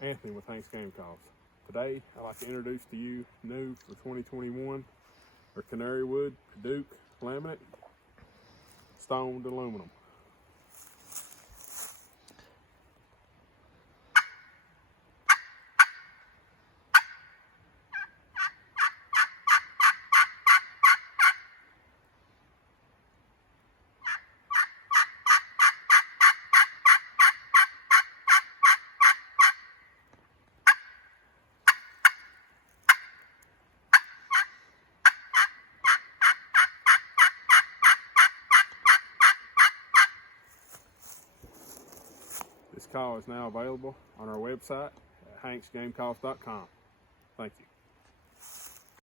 Anthony with Hank's Game Calls. Today, I'd like to introduce to you new for 2021 are Canary wood, padauk, laminate, stoned aluminum. This call is now available on our website at hanksgamecalls.com. Thank you.